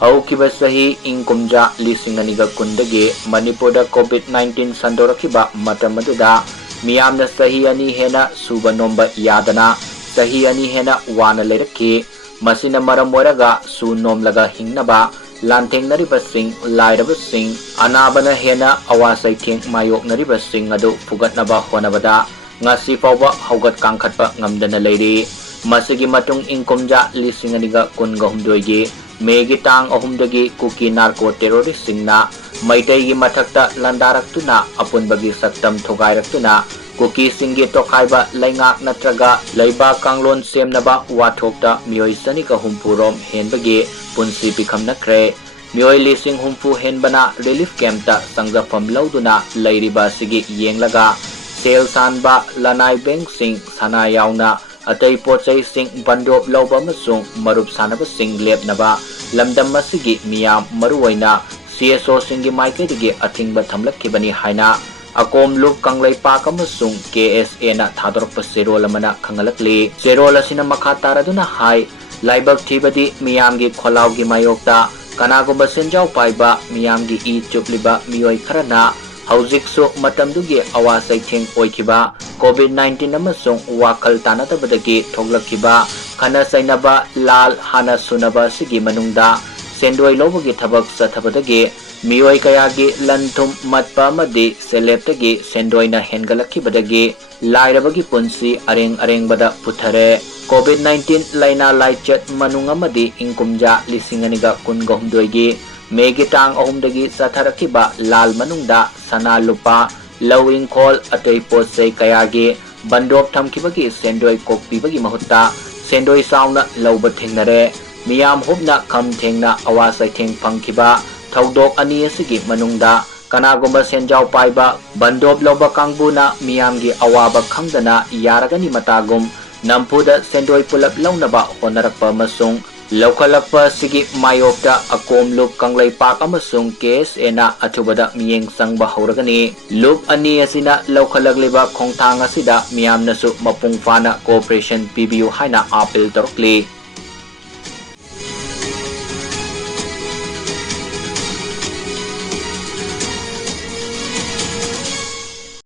ꯍꯧꯈꯤꯕ ꯆꯍꯤ ꯏꯪ ꯀꯨꯝꯖꯥ 2020ꯗꯒꯤ ꯃꯅꯤꯄꯨꯔꯗ COVID-19 ꯁꯟꯗꯣꯔꯛꯈꯤꯕ ꯃꯇꯝ ꯑꯗꯨꯗ ꯃꯤꯌꯥꯝꯅ ꯆꯍꯤ 2 ꯍꯦꯟꯅ ꯁꯨꯕ ꯅꯣꯝꯕ ꯌꯥꯗꯅ ꯆꯍꯤ 2 ꯍꯦꯟꯅ ꯋꯥꯅ ꯂꯩꯔꯛꯈꯤ ꯃꯁꯤꯅ ꯃꯔꯝ ꯑꯣꯏꯔꯒ ꯁꯨ ꯅꯣꯝꯂꯒ ꯍꯤꯡꯅꯕ ꯂꯥꯟꯊꯦꯡꯅꯔꯤꯕꯁꯤꯡ ꯂꯥꯏꯔꯕꯁꯤꯡ ꯑꯅꯥꯕꯅ ꯍꯦꯟꯅ ꯑꯋꯥ ꯆꯩꯊꯦꯡ ꯃꯥꯌꯣꯛꯅꯔꯤꯕꯁꯤꯡ ꯑꯗꯨ ꯐꯨꯒꯠꯅꯕ ꯍꯣꯠꯅꯕꯗ ꯉꯁꯤ ꯐꯥꯎꯕ ꯍꯧꯒꯠ ꯀꯥꯡꯈꯠꯄ ꯉꯝꯗꯅ ꯂꯩꯔꯤ ꯃꯁꯤꯒꯤ ꯃꯇꯨꯡ ꯏꯪ ꯀꯨꯝꯖꯥ 2023ꯒꯤ ꯃꯦꯒꯤ ꯇꯥꯡ 3ꯗꯒꯤ ꯀꯨꯀꯤ ꯅꯥꯔꯀꯣ ꯇꯦꯔꯣꯔꯤꯁꯁꯤꯡꯅ ꯃꯩꯇꯩꯒꯤ ꯃꯊꯛꯇ ꯂꯥꯟꯗꯥꯔꯛꯇꯨꯅ ꯑꯄꯨꯟꯕꯒꯤ ꯁꯛꯇꯝ ꯊꯨꯒꯥꯏꯔꯛꯇꯨꯅ ꯀꯨꯀꯤꯁꯤꯡꯒꯤ ꯇꯣꯈꯥꯏꯕ ꯂꯩꯉꯥꯛ ꯅꯠꯇ꯭ꯔꯒ ꯂꯩꯕꯥꯛ ꯀꯥꯡꯂꯣꯟ ꯁꯦꯝꯅꯕ ꯋꯥꯊꯣꯛꯇ ꯃꯤꯑꯣꯏ 150 ꯔꯣꯝ ꯍꯦꯟꯕꯒꯤ ꯄꯨꯟꯁꯤ ꯄꯤꯈꯝꯅꯈ꯭ꯔꯦ ꯃꯤꯑꯣꯏ 50 ꯍꯦꯟꯕꯅ ꯔꯤꯂꯤꯐ ꯀꯦꯝꯞꯇ ꯆꯪꯖꯐꯝ ꯂꯧꯗꯨꯅ ꯂꯩꯔꯤꯕ ꯑꯁꯤꯒꯤ ꯌꯦꯡꯂꯒ ꯁꯦꯜ ꯁꯥꯟꯕ ꯂꯅꯥꯏ ꯕꯦꯡꯛꯁꯤꯡ ꯁꯅꯥ ꯌꯥꯎꯅ ꯑꯇꯩ ꯄꯣꯠꯆꯩꯁꯤꯡ ꯕꯟꯗꯣꯞ ꯂꯧꯕ ꯑꯃꯁꯨꯡ ꯃꯔꯨꯞ ꯁꯥꯟꯅꯕꯁꯤꯡ ꯂꯦꯞꯅꯕ ꯂꯝꯗꯝ ꯑꯁꯤꯒꯤ ꯃꯤꯌꯥꯝ ꯃꯔꯨꯑꯣꯏꯅ CSOꯁꯤꯡꯒꯤ ꯃꯥꯏꯀꯩꯗꯒꯤ ꯑꯊꯤꯡꯕ ꯊꯝꯂꯛꯈꯤꯕꯅꯤ ꯍꯥꯏꯅ ꯑꯀꯣꯝꯂꯨꯞ ꯀꯪꯂꯩꯄꯥꯛ ꯑꯃꯁꯨꯡ KSAꯅ ꯊꯥꯗꯣꯔꯛꯄ ꯆꯦꯔꯣꯜ ꯑꯃꯅ ꯈꯪꯍꯜꯂꯛꯂꯤ ꯆꯦꯔꯣꯜ ꯑꯁꯤꯅ ꯃꯈꯥ ꯇꯥꯔꯗꯨꯅ ꯍꯥꯏ ꯂꯥꯏꯕꯛ ꯊꯤꯕꯗꯤ ꯃꯤꯌꯥꯝꯒꯤ ꯈꯣꯜꯂꯥꯎꯒꯤ ꯃꯥꯌꯣꯛꯇ ꯀꯅꯥꯒꯨꯝꯕ ꯁꯦꯟꯖꯥꯎ ꯄꯥꯏꯕ ꯃꯤꯌꯥꯝꯒꯤ ꯏ ꯆꯨꯞꯂꯤꯕ ꯃꯤꯑꯣꯏ ꯈꯔꯅ ꯍꯧꯖꯤꯛꯁꯨ ꯃꯇꯝꯗꯨꯒꯤ ꯑꯋꯥ ꯆꯩꯊꯦꯡ ꯑꯣꯏꯈꯤꯕ COVID-19 ꯑꯃꯁꯨꯡ ꯋꯥꯈꯜ ꯇꯥꯅꯗꯕꯗꯒꯤ ꯊꯣꯛꯂꯛꯈꯤꯕ ꯈꯟꯅ ꯆꯩꯅꯕ ꯂꯥꯜ ꯍꯥꯟꯅ ꯁꯨꯅꯕ ꯑꯁꯤꯒꯤ ꯃꯅꯨꯡꯗ ꯁꯦꯟꯗꯣꯏ ꯂꯧꯕꯒꯤ ꯊꯕꯛ ꯆꯠꯊꯕꯗꯒꯤ ꯃꯤꯑꯣꯏ ꯀꯌꯥꯒꯤ ꯂꯟ ꯊꯨꯝ ꯃꯠꯄ ꯑꯃꯗꯤ ꯁꯦꯂꯦꯞꯇꯒꯤ ꯁꯦꯟꯗꯣꯏꯅ ꯍꯦꯟꯒꯠꯂꯛꯈꯤꯕꯗꯒꯤ ꯂꯥꯏꯔꯕꯒꯤ ꯄꯨꯟꯁꯤ ꯑꯔꯦꯡ ꯑꯔꯦꯡꯕꯗ ꯄꯨꯊꯔꯦ COVID-19 ꯂꯩꯅꯥ ꯂꯥꯏꯆꯠ ꯃꯅꯨꯡ ꯑꯃꯗꯤ ꯏꯪ ꯀꯨꯝꯖꯥ 2023ꯒꯤ ꯃꯦꯒꯤ ꯇꯥꯡ 3ꯗꯒꯤ ꯆꯠꯊꯔꯛꯈꯤꯕ ꯂꯥꯜ ꯃꯅꯨꯡꯗ ꯁꯅꯥ ꯂꯨꯄꯥ ꯂꯧ ꯏꯪꯈꯣꯜ ꯑꯇꯩ ꯄꯣꯠꯆꯩ ꯀꯌꯥꯒꯤ ꯕꯟꯗꯣꯞ ꯊꯝꯈꯤꯕꯒꯤ ꯁꯦꯟꯗꯣꯏ ꯀꯣꯛꯄꯤꯕꯒꯤ ꯃꯍꯨꯠꯇ ꯁꯦꯟꯗꯣꯏ ꯆꯥꯎꯅ ꯂꯧꯕ ꯊꯦꯡꯅꯔꯦ ꯃꯤꯌꯥꯝ ꯍꯨꯞꯅ ꯈꯝ ꯊꯦꯡꯅ ꯑꯋꯥ ꯆꯩꯊꯦꯡ ꯐꯪꯈꯤꯕ ꯊꯧꯗꯣꯛ ꯑꯅꯤ ꯑꯁꯤꯒꯤ ꯃꯅꯨꯡꯗ ꯀꯅꯥꯒꯨꯝꯕ ꯁꯦꯟꯖꯥꯎ ꯄꯥꯏꯕ ꯕꯟꯗꯣꯞ ꯂꯧꯕ ꯀꯥꯡꯕꯨꯅ ꯃꯤꯌꯥꯝꯒꯤ ꯑꯋꯥꯕ ꯈꯪꯗꯅ ꯌꯥꯔꯒꯅꯤ ꯃꯇꯥꯒꯨꯝ ꯅꯝꯐꯨꯗ ꯁꯦꯟꯗꯣꯏ ꯄꯨꯂꯞ ꯂꯧꯅꯕ ꯍꯣꯠꯅꯔꯛꯄ ꯑꯃꯁꯨꯡ ꯂꯧꯈꯠꯂꯛꯄ ꯑꯁꯤꯒꯤ ꯃꯥꯌꯣꯛꯇ ꯑꯀꯣꯝꯂꯨꯞ ꯀꯪꯂꯩꯄꯥꯛ ꯑꯃꯁꯨꯡ KSAꯅ ꯑꯊꯨꯕꯗ ꯃꯤꯠꯌꯦꯡ ꯆꯪꯕ ꯍꯧꯔꯒꯅꯤ ꯂꯨꯞ ꯑꯅꯤ ꯑꯁꯤꯅ ꯂꯧꯈꯠꯂꯛꯂꯤꯕ ꯈꯣꯡꯊꯥꯡ ꯑꯁꯤꯗ ꯃꯤꯌꯥꯝꯅꯁꯨ ꯃꯄꯨꯡ ꯐꯥꯅ ꯀꯣꯑꯣꯄꯔꯦꯁꯟ ꯄꯤꯕꯤꯌꯨ ꯍꯥꯏꯅ ꯑꯥꯄꯤꯜ ꯇꯧꯔꯛꯂꯤ